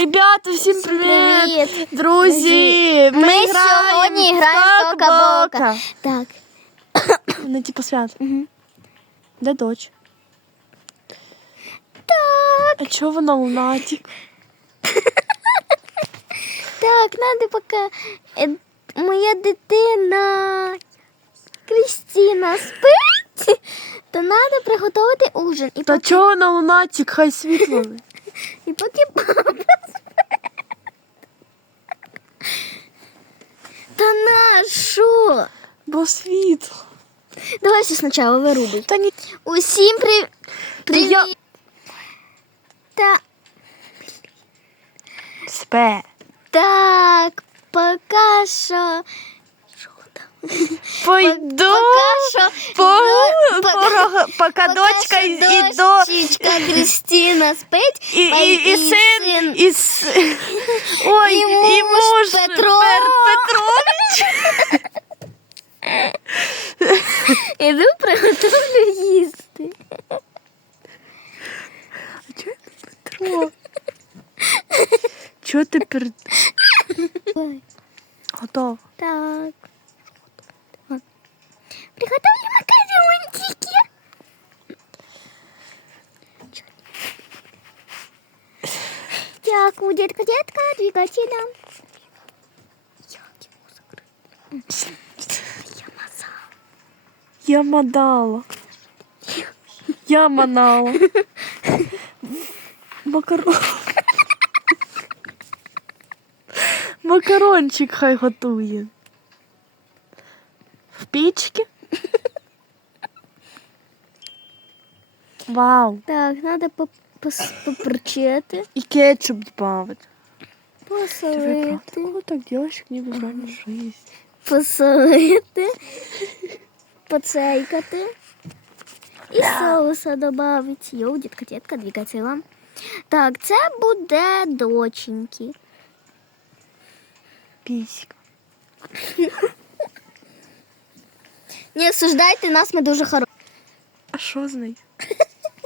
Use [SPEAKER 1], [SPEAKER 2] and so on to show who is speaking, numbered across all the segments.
[SPEAKER 1] Ребята, всім привіт! Друзі!
[SPEAKER 2] Ми сьогодні граємо в Тока-Бока. Так.
[SPEAKER 1] Не типу свят.
[SPEAKER 2] Мгм.
[SPEAKER 1] Де доч?
[SPEAKER 2] Так,
[SPEAKER 1] А чого вона лунатик?
[SPEAKER 2] так, надо поки е, моя дитина Крістіна спить, то треба приготувати ужин. І
[SPEAKER 1] Та
[SPEAKER 2] поки,
[SPEAKER 1] чого вона лунатик? Хай світло.
[SPEAKER 2] і поки папа спить. Та на що?
[SPEAKER 1] Бо світло.
[SPEAKER 2] Давай все спочатку вирубай.
[SPEAKER 1] Та ні.
[SPEAKER 2] Усім при... привіт.
[SPEAKER 1] Я-
[SPEAKER 2] Та
[SPEAKER 1] Спе.
[SPEAKER 2] так, поки що.
[SPEAKER 1] Пойду.
[SPEAKER 2] Пока пока-
[SPEAKER 1] пока
[SPEAKER 2] пока
[SPEAKER 1] дочка і, до.
[SPEAKER 2] дочечка Крістіна спить,
[SPEAKER 1] І, і, і, син, і с... Ой,
[SPEAKER 2] і муж
[SPEAKER 1] Чого ти пер...
[SPEAKER 2] Ой,
[SPEAKER 1] Готов.
[SPEAKER 2] Так. От. Приготовлю макарончики. Дякую, детка, детка, двигателя.
[SPEAKER 1] Я мадала. Я манала. Макарон. Макарончик хай готує. В пічці? Вау.
[SPEAKER 2] Так, надо поп- пос- поперчити,
[SPEAKER 1] І кетчуп добавити. Ты вы
[SPEAKER 2] посолити,
[SPEAKER 1] правда? Вот так девочек не выбрали жизнь.
[SPEAKER 2] посолити, поцейкати. І соуса додати. Йоу, дітка, дітка, двигателя. Так, це буде доченьки.
[SPEAKER 1] Писька.
[SPEAKER 2] Не осуждайте нас, ми дуже хороші.
[SPEAKER 1] А що з нею?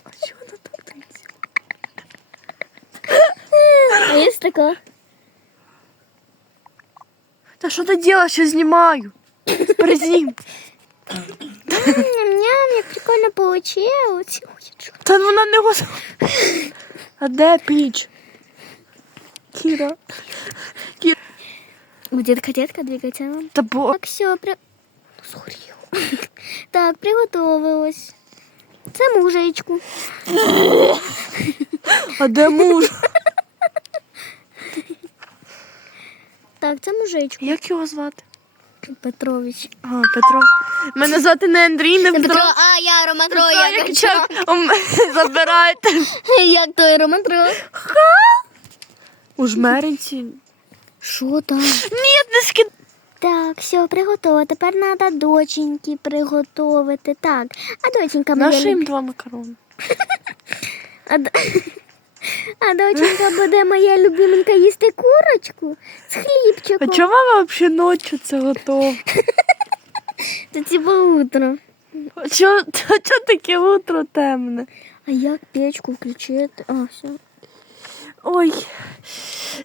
[SPEAKER 1] А чого вона так танцює?
[SPEAKER 2] А є така?
[SPEAKER 1] Та що ти робиш? Ще знімаю. Призім.
[SPEAKER 2] Ням-ням, як прикольно получилось. Ой, що?
[SPEAKER 1] Та вона не готова. А де піч? Кіра. Кіра.
[SPEAKER 2] Дітка, дітка, двигателя.
[SPEAKER 1] Та бо.
[SPEAKER 2] Так, все, при... Згоріло. Так, приготовилось. Це мужичку.
[SPEAKER 1] А де муж?
[SPEAKER 2] Так, це мужичку.
[SPEAKER 1] Як його звати?
[SPEAKER 2] Петрович.
[SPEAKER 1] А, Петро. Мене звати не Андрій, не Петро.
[SPEAKER 2] а я
[SPEAKER 1] Петро,
[SPEAKER 2] я
[SPEAKER 1] як
[SPEAKER 2] Петро.
[SPEAKER 1] чак. Забирайте.
[SPEAKER 2] Як той Роматро?
[SPEAKER 1] У жмеринці.
[SPEAKER 2] Що там?
[SPEAKER 1] Ні, не скид.
[SPEAKER 2] Так, все, приготово. Тепер треба доченьки приготувати. Так, а доченька буде... Люб-
[SPEAKER 1] два макарони.
[SPEAKER 2] А, д- а доченька буде моя любименька їсти курочку з хлібчиком.
[SPEAKER 1] А чого мама взагалі ночі це готова?
[SPEAKER 2] Це типу утро.
[SPEAKER 1] Чого чого таке утро темне?
[SPEAKER 2] А як печку включити? А, все.
[SPEAKER 1] Ой.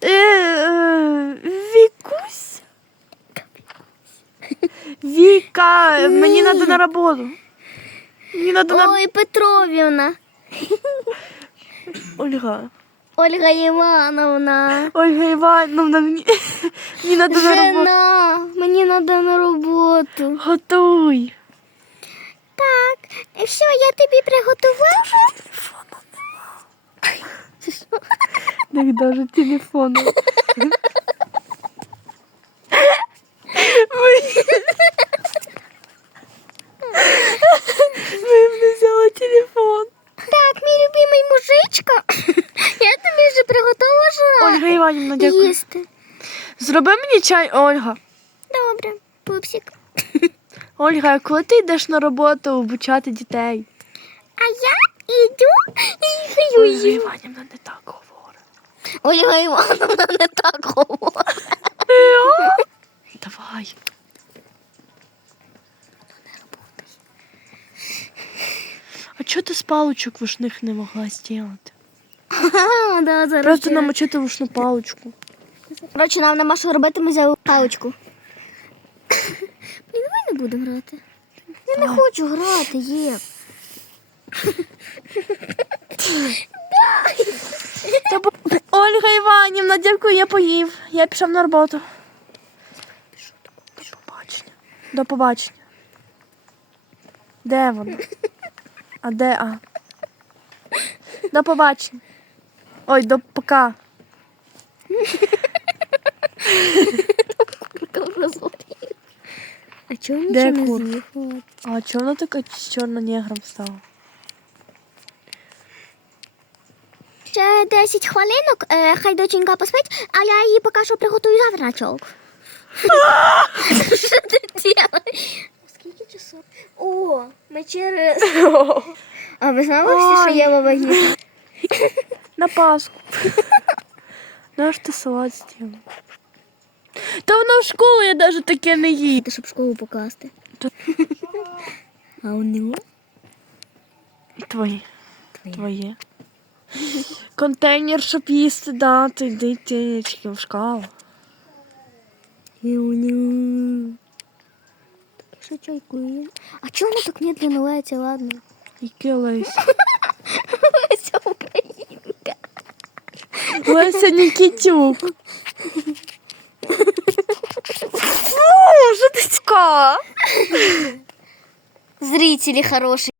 [SPEAKER 1] Е, е, Вікусь. Віка, мені треба на роботу. Мені треба на...
[SPEAKER 2] Ой, Петровівна.
[SPEAKER 1] Ольга.
[SPEAKER 2] Ольга Івановна.
[SPEAKER 1] Ольга Івановна, мені, мені треба на роботу.
[SPEAKER 2] Жена, мені треба на роботу.
[SPEAKER 1] Готуй.
[SPEAKER 2] Так, все, я тобі приготувала.
[SPEAKER 1] Так даже телефону. Ви не взяла телефон.
[SPEAKER 2] Так, мій любимий мужичка. Я тобі вже приготувала
[SPEAKER 1] Ольга дякую.
[SPEAKER 2] їсти.
[SPEAKER 1] Зроби мені чай, Ольга.
[SPEAKER 2] Добре, пупсик.
[SPEAKER 1] Ольга, а коли ти йдеш на роботу обучати дітей?
[SPEAKER 2] А я йду і
[SPEAKER 1] Ольга
[SPEAKER 2] граю.
[SPEAKER 1] Іванівна не так говорить.
[SPEAKER 2] Ольга Івановна не так говорить.
[SPEAKER 1] Давай. А чого ти з паличок вишних не могла зробити?
[SPEAKER 2] Ага, да, зараз.
[SPEAKER 1] Просто намочити вушну паличку.
[SPEAKER 2] Коротше, нам нема що робити, ми взяли паличку. Блін, давай не будемо грати. Я не хочу грати,
[SPEAKER 1] бо- Ольга Іванівна, дякую, я поїв. Я пішов на роботу. До побачення. До побачення. Де вона? А де А? До побачення. Ой, до пока.
[SPEAKER 2] А чого
[SPEAKER 1] Де
[SPEAKER 2] нічого
[SPEAKER 1] кур?
[SPEAKER 2] не з'їхала?
[SPEAKER 1] А чого вона така з чорно-негром стала?
[SPEAKER 2] Ще 10 хвилинок, е, хай доченька поспить, а я її поки що приготую завтрачок. Що ти робиш? Скільки часу? О, ми через. А ви знали, всі, що
[SPEAKER 1] Ой.
[SPEAKER 2] Вагітна?
[SPEAKER 1] На Пасху. Наш ти салат з'їв. Та вона в школу я навіть таке не їм.
[SPEAKER 2] Щоб школу покласти. А у нього?
[SPEAKER 1] Твої. Твоє. Контейнер, щоб їсти дати, йди тінечки в шкалу.
[SPEAKER 2] Нього. Так що чайкує. А воно так медленно леється, ладно?
[SPEAKER 1] Яке
[SPEAKER 2] Українка.
[SPEAKER 1] Леся Нікітюк.
[SPEAKER 2] Ти цікава? Зрители хорошие.